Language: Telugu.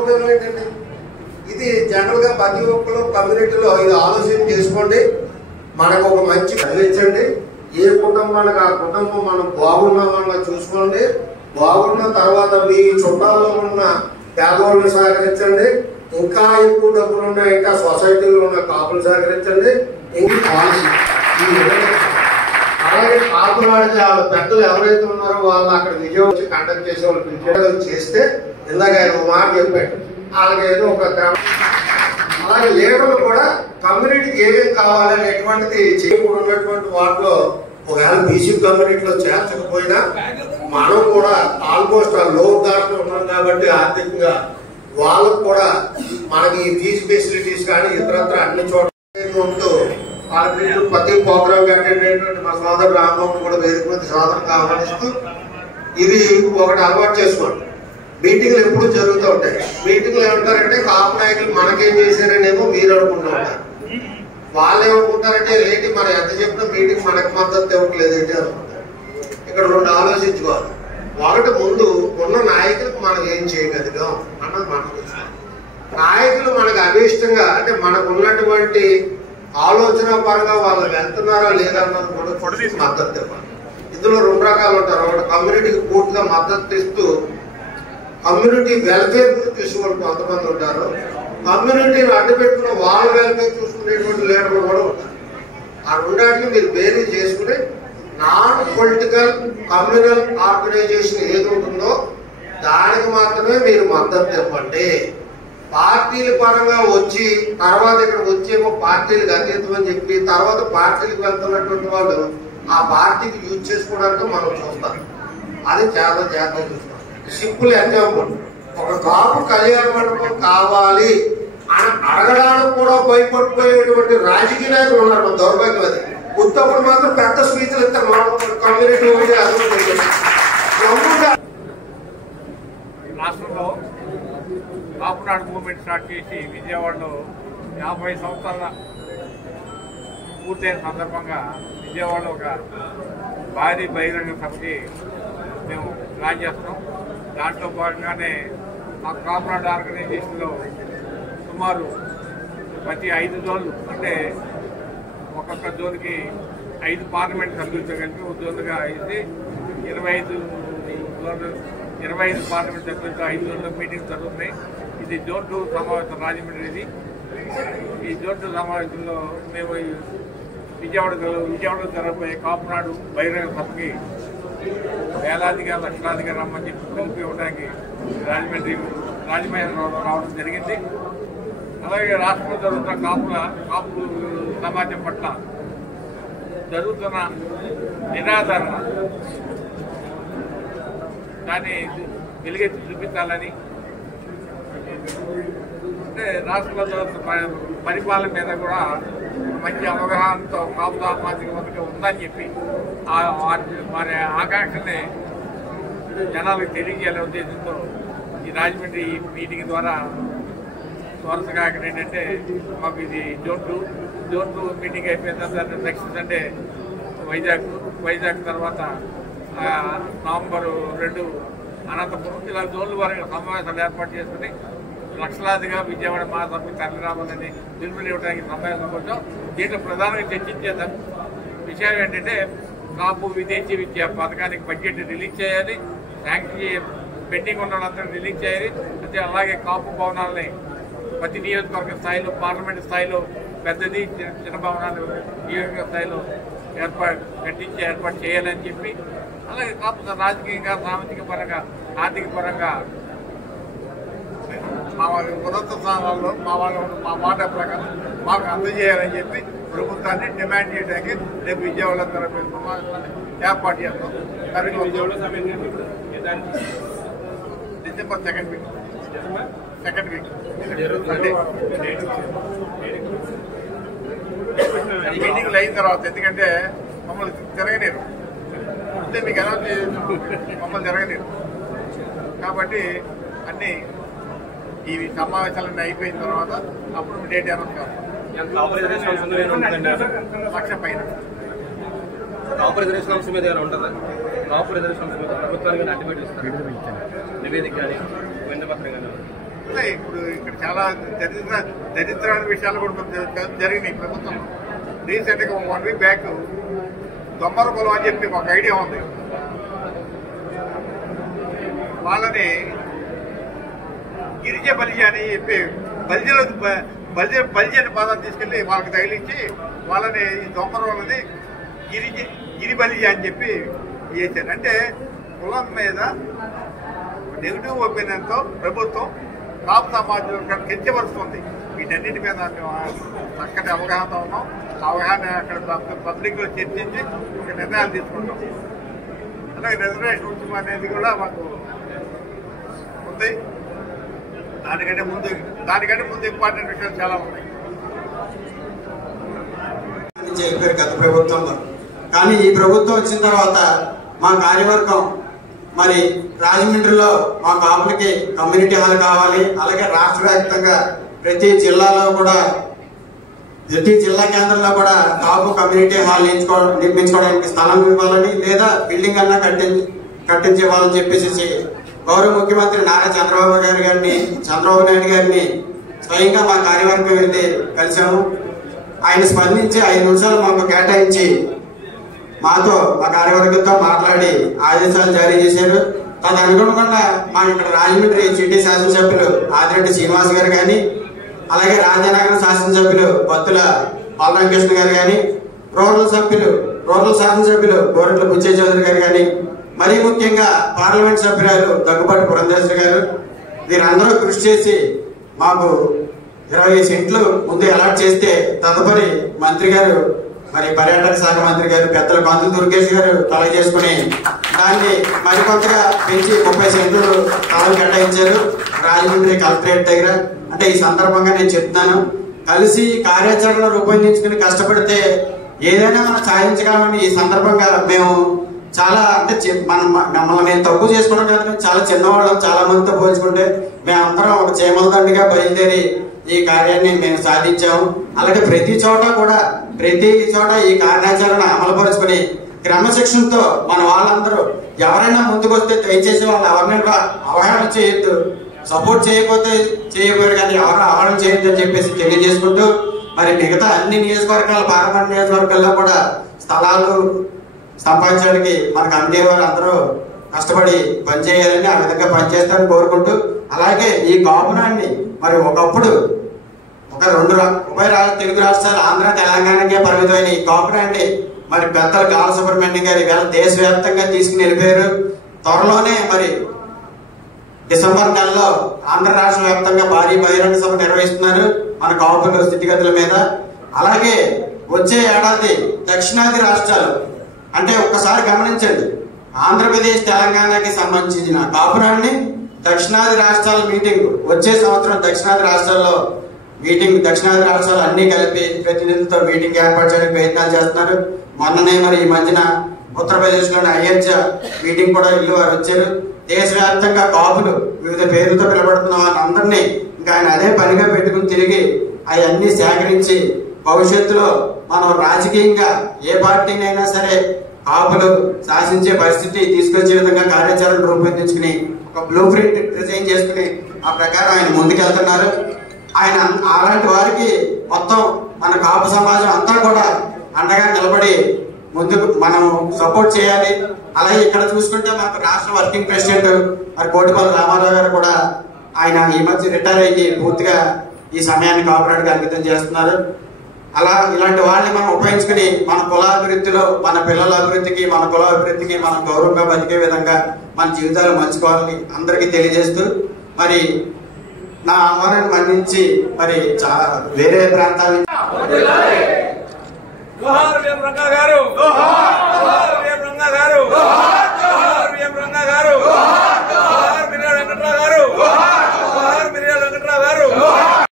ఉపయోగం ఏంటండి? ఇది జనరల్ గా ప్రతి ఒక్కరు కమ్యూనిటీలో ఇది ఆలోచన చేసుకోండి. మనకు ఒక మంచి కలిగించండి. ఏ కుటుంబానికి ఆ కుటుంబం మనం బాగున్నామన్నా చూసుకోండి. బాగున్న తర్వాత మీ చుట్టాల్లో ఉన్న పేదవాళ్ళని సహకరించండి. ఇంకా ఎక్కువ డబ్బులు ఉన్నాయంటే సొసైటీలో ఉన్న కాపులు సహకరించండి. ఇంకా అలాగే కాపులాడితే వాళ్ళ పెద్దలు ఎవరైతే ఉన్నారో వాళ్ళు అక్కడ విజయం వచ్చి కండక్ట్ చేసే వాళ్ళు విజయం చేస్తే ఇందాక ఆయన ఒక మాట చెప్పాడు. అలాగే ఏదో ఒక అలాగే లీడర్లు కూడా కమ్యూనిటీకి ఏమేమి కావాలని ఎటువంటిది చేయకూడనటువంటి వాటిలో ఒకవేళ బీసీ కమ్యూనిటీలో చేర్చకపోయినా మనం కూడా ఆల్మోస్ట్ ఆ లో దాంట్లో ఉన్నాం కాబట్టి ఆర్థికంగా వాళ్ళకు కూడా మనకి ఫీజు ఫెసిలిటీస్ కానీ ఇతరత్ర అన్ని చోట్ల ఉంటూ వాళ్ళకి ప్రతి ప్రోగ్రామ్ అటెండ్ అయినటువంటి మా సోదరు రామ్మోహన్ కూడా వేదిక మీద సోదరుగా ఆహ్వానిస్తూ ఇది ఒకటి అలవాటు చేసుకోండి. మీటింగ్లు ఎప్పుడు జరుగుతూ ఉంటాయి. మీటింగ్లు ఏమంటారంటే కాపు నాయకులు మనకేం చేశారనేమో మీరు అనుకుంటూ ఉంటారు. వాళ్ళు ఏమనుకుంటారంటే ఏంటి మనం ఎంత చెప్పినా మీటింగ్ మనకు మద్దతు ఇవ్వట్లేదు ఏంటి అనుకుంటారు. ఇక్కడ రెండు ఆలోచించుకోవాలి. ఒకటి ముందు ఉన్న నాయకులకు మనం ఏం చేయగలిగాం అన్నది మనం చూసుకోవాలి. నాయకులు మనకు అభిష్టంగా అంటే మనకు ఉన్నటువంటి ఆలోచన పరంగా వాళ్ళు వెళ్తున్నారా లేదా అన్నది కూడా మద్దతు ఇవ్వాలి. ఇందులో రెండు రకాలు ఉంటారు. ఒకటి కమ్యూనిటీకి పూర్తిగా మద్దతు ఇస్తూ కమ్యూనిటీ వెల్ఫేర్ చూసుకుని కొంతమంది ఉంటారు. కమ్యూనిటీని అడ్డుపెట్టుకున్న వాళ్ళ వెల్ఫేర్ చూసుకునేటువంటి లీడర్లు కూడా ఉంటారు. ఆ రెండాటిని మీరు బేరీ చేసుకుని నాన్ పొలిటికల్ కమ్యూనల్ ఆర్గనైజేషన్ ఏది ఉంటుందో దానికి మాత్రమే మీరు మద్దతు ఇవ్వండి. పార్టీల పరంగా వచ్చి తర్వాత ఇక్కడ వచ్చేమో పార్టీలకు అతీతం అని చెప్పి తర్వాత పార్టీలకు వెళ్తున్నటువంటి వాళ్ళు ఆ పార్టీకి యూజ్ చేసుకోవడానికి మనం చూస్తాం. అది చాలా జాగ్రత్తగా చూస్తాం. సింపుల్ ఎగ్జాంపుల్, ఒక కాపు కళ్యాణ మండపం కావాలి అని అడగడానికి కూడా భయపడిపోయేటువంటి రాజకీయ నాయకులు ఉన్నారు. మన దౌర్భాగ్యం అది. ఉత్తప్పుడు మాత్రం పెద్ద స్పీచ్లు ఇస్తారు కమ్యూనిటీ. రాష్ట్రంలో కాపునాడు మూవ్మెంట్ స్టార్ట్ చేసి విజయవాడలో 50 సంవత్సరాల పూర్తయిన సందర్భంగా విజయవాడలో ఒక భారీ బహిరంగ సభకి మేము ప్లాన్ చేస్తున్నాం. దాంట్లో భాగంగానే మా కాపునాడు ఆర్గనైజేషన్లో సుమారు ప్రతి 5 జోన్లు అంటే ఒక్కొక్క జోన్కి 5 పార్లమెంట్ సభ్యులతో కలిపి ఒక జోన్లుగా అయితే 25 పార్లమెంట్ సభ్యులతో 5 జోన్ల మీటింగ్ జరుగుతున్నాయి. ఇది జోన్ 2 సమావేశం రాజమండ్రి. ఇది ఈ జోన్ 2 సమావేశంలో మేము విజయవాడలో జరగబోయే కాపునాడు బహిరంగ సభకి వేలాదిగా లక్షలాదిగా రమ్మని చెప్పి పిలుపు ఇవ్వడానికి రాజమండ్రి రావడం జరిగింది. అలాగే రాష్ట్రంలో జరుగుతున్న కాపు సమాజం పట్ల జరుగుతున్న నిరాదరణ దాన్ని వెలుగెత్తి చూపించాలని, అంటే రాష్ట్రంలో జరుగుతున్న పరిపాలన మీద కూడా మంచి అవగాహనతో కాపు సామాజిక వర్గ ఉందని చెప్పి వారి ఆకాంక్షని జనాలకు తెలియజేయాలనే ఉద్దేశంతో ఈ రాజమండ్రి మీటింగ్ ద్వారా వరుసగా అక్కడ ఏంటంటే మాకు ఇది జోన్ 2 మీటింగ్ అయిపోయిన తర్వాత నెక్స్ట్ సండే వైజాగ్ తర్వాత నవంబర్ 2 అనంతపురం ఇలా జోన్ల వారికి సమావేశాలు ఏర్పాటు చేసుకుని లక్షలాదిగా విజయవాడ మహాసభకు తరలిరావాలని పిలుపునివ్వడానికి సమావేశం కోసం దీంట్లో ప్రధానంగా చర్చించే విషయం ఏంటంటే కాపు విదేశీ విద్యా పథకానికి బడ్జెట్ రిలీజ్ చేయాలి, శాంక్షన్ పెండింగ్ ఉన్న వాళ్ళందరూ రిలీజ్ చేయాలి. అంటే అలాగే కాపు భవనాలని ప్రతి నియోజకవర్గ స్థాయిలో పార్లమెంట్ స్థాయిలో పెద్దది చిన్న భవనాలు నియోజకవర్గ స్థాయిలో ఏర్పాటు చేయాలని చెప్పి, అలాగే కాపు రాజకీయంగా సామాజిక పరంగా ఆర్థిక పరంగా మా వారి ఉన్నత స్థానాల్లో మా మాట ప్రకారం మాకు అందజేయాలని చెప్పి ప్రభుత్వాన్ని డిమాండ్ చేయడానికి రేపు విజయవాడలో తరపు సమావేశాన్ని ఏర్పాటు చేస్తాం. డిసెంబర్ సెకండ్ వీక్ మీటింగ్లు అయిన తర్వాత, ఎందుకంటే మమ్మల్ని తిరగలేరు అంటే మీకు ఎలా మమ్మల్ని తిరగలేరు కాబట్టి అన్ని ఈ సమావేశాలన్నీ అయిపోయిన తర్వాత అప్పుడు డేట్ అనౌన్స్ చేస్తాం. 1,00,000 పైన కాపు రిజర్వేషన్ అంశం మీద ఏమైనా ఉంటుందా? కాపు రిజర్వేషన్ అంశం మీద ప్రభుత్వానికి అల్టిమేట్ ఇస్తారు నివేదిక కానీ విన్నపత్రం కానీ ఇప్పుడు ఇక్కడ చాలా దరిద్రమైన విషయాలు కూడా జరిగినాయి ప్రభుత్వం. రీసెంట్గా 1 వీక్ బ్యాక్ దొమ్మర కులం అని చెప్పి ఒక ఐడియా ఉంది. వాళ్ళని గిరిజ బలిజ అని చెప్పి బలిజ పదాన్ని తీసుకెళ్లి వాళ్ళకి తగిలించి వాళ్ళని దొమ్మర వాళ్ళని గిరి బలిజ అని చెప్పి చేశారు. అంటే కులం మీద నెగిటివ్ ఒపీనియన్తో ప్రభుత్వం కాపు సమాజం కించపరుస్తుంది. వీటన్నిటి మీద చక్కటి అవగాహన ఉన్నాం. అవగాహన అక్కడ పబ్లిక్లో చర్చించి ఒక నిర్ణయాలు తీసుకుంటాం. అలాగే రిజర్వేషన్ ఉద్యమం అనేది కూడా మాకు ఉంది. దానికంటే ముందు ఇంపార్టెంట్ విషయాలు చాలా ఉన్నాయి. చెప్పారు గత ప్రభుత్వంలో. కానీ ఈ ప్రభుత్వం వచ్చిన తర్వాత మా కార్యవర్గం మరి రాజమండ్రిలో మా కాపులకి కమ్యూనిటీ హాల్ కావాలి, అలాగే రాష్ట్ర వ్యాప్తంగా ప్రతి జిల్లాలో కూడా ప్రతి జిల్లా కేంద్రంలో కూడా కాపు కమ్యూనిటీ హాల్ నిర్మించుకోవడానికి స్థలం ఇవ్వాలని లేదా బిల్డింగ్ అన్నా కట్టించేవాళ్ళని చెప్పేసి గౌరవ ముఖ్యమంత్రి నారా చంద్రబాబు నాయుడు గారిని స్వయంగా మా కార్యవర్గం వెళ్ళి కలిసాము. ఆయన స్పందించి 5 నిమిషాలు మాకు కేటాయించి మాతో మా కార్యవర్గంతో మాట్లాడి ఆదేశాలు జారీ చేశారు. తదనుగుణంగా మా ఇక్కడ రాజమండ్రి సిటీ శాసనసభ్యులు ఆదిరెడ్డి శ్రీనివాస్ గారు కానీ, అలాగే రాజనగరం శాసనసభ్యులు బత్తుల బాలరామకృష్ణ గారు కానీ, రూరల్ శాసనసభ్యులు గోరెట్ల బుచ్చయ్య చౌదరి గారు కానీ, మరీ ముఖ్యంగా పార్లమెంట్ సభ్యురాలు దగ్గుబాటి పురంధేశ్వరి గారు వీరందరూ కృషి చేసి మాకు 20 సెంట్లు ముందు అలాట్ చేస్తే తదుపరి మంత్రి గారు మరి పర్యాటక శాఖ మంత్రి గారు పెద్దల కందు దుర్గేష్ గారు తల చేసుకుని దాన్ని మరికొంతగా పెంచి 30 సెంట్లు స్థలం కేటాయించారు రాజమండ్రి కలెక్టరేట్ దగ్గర. అంటే ఈ సందర్భంగా నేను చెప్తున్నాను, కలిసి కార్యాచరణ రూపొందించుకుని కష్టపడితే ఏదైనా మనం సాధించగలమని ఈ సందర్భంగా మేము చాలా అంటే మమ్మల్ని మేము తక్కువ చేసుకోవడం కాదు, చాలా చిన్నవాళ్ళం. చాలా మందితో పోల్చుకుంటే మేమందరం ఒక చీమలదండిగా బయలుదేరి ఈ కార్యాన్ని మేము సాధించాము. అలాగే ప్రతి చోట ఈ కార్యాచరణ అమలుపరుచుకుని క్రమశిక్షణతో మన వాళ్ళందరూ ఎవరైనా ముందుకు వస్తే దయచేసి వాళ్ళు ఎవరినైనా అవహేళన చేయొద్దు, సపోర్ట్ చేయకపోయారు కానీ ఎవరు అవహేళన చేయొద్దు అని చెప్పేసి తెలియజేసుకుంటూ మరి మిగతా అన్ని నియోజకవర్గాలు పార్లమెంట్ నియోజకవర్గాల్లో కూడా స్థలాలు సంపాదించడానికి మన కమిటీ వారు అందరూ కష్టపడి పనిచేయాలని ఆ విధంగా పనిచేస్తారని కోరుకుంటూ, అలాగే ఈ కాపునాన్ని మరి ఒకప్పుడు ఒక 2 ఉభయ తెలుగు రాష్ట్రాలు ఆంధ్ర తెలంగాణకే పరిమితమైన ఈ కాపునాన్ని మరి పెద్దల కాల సుబ్రహ్మణ్యం గారు ఇవాళ దేశవ్యాప్తంగా తీసుకుని వెళ్ళిపోయారు. త్వరలోనే మరి డిసెంబర్ నెలలో ఆంధ్ర రాష్ట్ర వ్యాప్తంగా భారీ బహిరంగ సభ నిర్వహిస్తున్నారు మన కాపుల స్థితిగతుల మీద. అలాగే వచ్చే ఏడాది దక్షిణాది రాష్ట్రాలు అంటే ఒక్కసారి గమనించండి, ఆంధ్రప్రదేశ్ తెలంగాణకి సంబంధించిన కాపునాన్ని దక్షిణాది రాష్ట్రాల మీటింగ్ వచ్చే సంవత్సరం దక్షిణాది రాష్ట్రాల్లో దక్షిణాది రాష్ట్రాలు అన్ని కలిపి ప్రతినిధులతో మీటింగ్ ఏర్పాటు చేయడానికి ప్రయత్నాలు చేస్తున్నారు. మొన్ననే మరి ఈ మధ్యన ఉత్తరప్రదేశ్ లోని అయోధ్య మీటింగ్ కూడా ఇల్లు వారు వచ్చారు. దేశవ్యాప్తంగా కాపులు వివిధ పేర్లతో పిలబడుతున్న వాళ్ళందరినీ ఇంకా ఆయన అదే పనిగా పెట్టుకుని తిరిగి అవన్నీ సేకరించి భవిష్యత్తులో మనం రాజకీయంగా ఏ పార్టీనైనా సరే కాపులు శాసించే పరిస్థితి తీసుకొచ్చే విధంగా కార్యాచరణ రూపొందించుకుని ఒక బ్లూ ప్రింట్ డిజైన్ చేసుకుని ఆ ప్రకారం ఆయన ముందుకెళ్తున్నారు. ఆయన అలాంటి వారికి మొత్తం మన కాపు సమాజం అంతా కూడా అండగా నిలబడి ముందుకు మనం సపోర్ట్ చేయాలి. అలాగే ఇక్కడ చూసుకుంటే మనకు రాష్ట్ర వర్కింగ్ ప్రెసిడెంట్ మరి కోటిపల్లి రామారావు గారు కూడా ఆయన ఈ మధ్య రిటైర్ అయ్యి పూర్తిగా ఈ సమయాన్ని కాపురానికి అంకితం చేస్తున్నారు. ఇలాంటి వాళ్ళని మనం ఉపయోగించుకుని మన కుల అభివృద్ధిలో మన పిల్లల అభివృద్ధికి మన కుల అభివృద్ధికి మనం గౌరవంగా బతికే విధంగా మన జీవితాలు మంచుకోవాలని అందరికీ తెలియజేస్తూ మరి నా ఆహ్వానాన్ని మన్నించి మరి వేరే ప్రాంతాల నుంచి